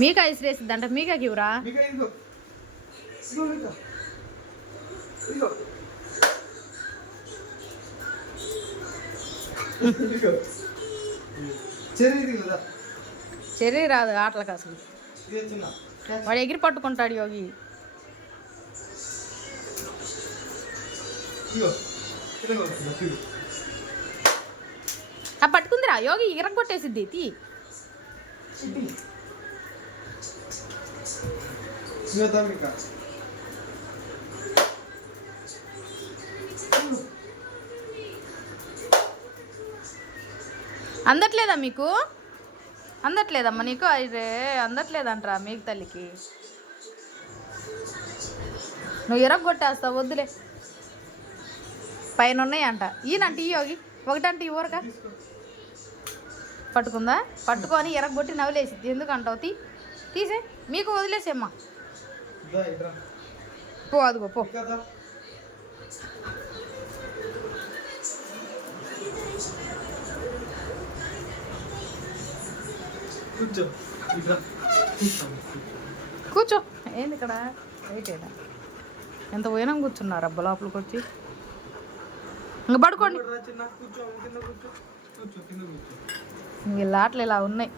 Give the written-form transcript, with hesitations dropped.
మీకా ఇసిరేసిద్దంట. మీకాకి ఇవ్వరా? చెర్రీ రాదు ఆటలకు అసలు. వాడు ఎగిరి పట్టుకుంటాడు యోగి. పట్టుకుందిరా యోగి, ఇరగొట్టేసిద్ది. తీ అందట్లేదా మీకు? అందట్లేదమ్మా నీకు? అయితే అందట్లేదంటరా మీకు తల్లికి. నువ్వు ఇరగొట్టేస్తావు, వద్దులే. పైన ఉన్నాయంట. ఈయనంటే ఈ యోగి ఒకటంటే ఈ ఊరక పట్టుకుందా? పట్టుకొని ఇరగొట్టి నవ్వులేసిద్ది. ఎందుకంటావు? తీసే. మీకు వదిలేసేమ్మా. పో అదిగో పో. కూర్చో. ఏంది ఇక్కడ వెయిటేనా? ఎంత పోయినా కూర్చున్నారు అబ్బా లోపలికి వచ్చి. ఇంకా పడుకోండి. వీళ్ళ ఆటలు ఇలా ఉన్నాయి.